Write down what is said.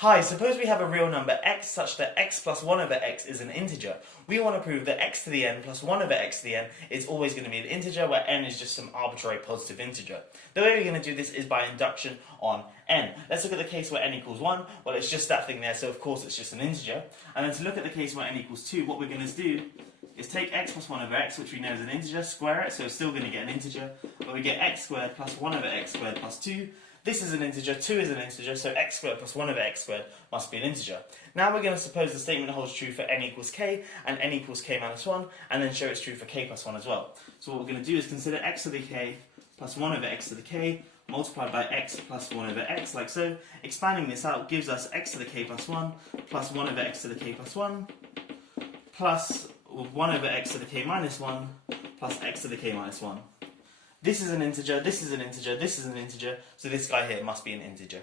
Hi, suppose we have a real number x such that x plus 1 over x is an integer. We want to prove that x to the n plus 1 over x to the n is always going to be an integer, where n is just some arbitrary positive integer. The way we're going to do this is by induction on n. Let's look at the case where n equals 1. Well, it's just that thing there, so of course it's just an integer. And then to look at the case where n equals 2, what we're going to do is take x plus 1 over x, which we know is an integer, square it, so it's still going to get an integer, but we get x squared plus 1 over x squared plus 2. This is an integer, 2 is an integer, so x squared plus 1 over x squared must be an integer. Now we're going to suppose the statement holds true for n equals k and n equals k minus 1, and then show it's true for k plus 1 as well. So what we're going to do is consider x to the k plus 1 over x to the k multiplied by x plus 1 over x, like so. Expanding this out gives us x to the k plus 1 plus 1 over x to the k plus 1 plus 1 over x to the k minus 1 plus x to the k minus 1. This is an integer, this is an integer, this is an integer, so this guy here must be an integer.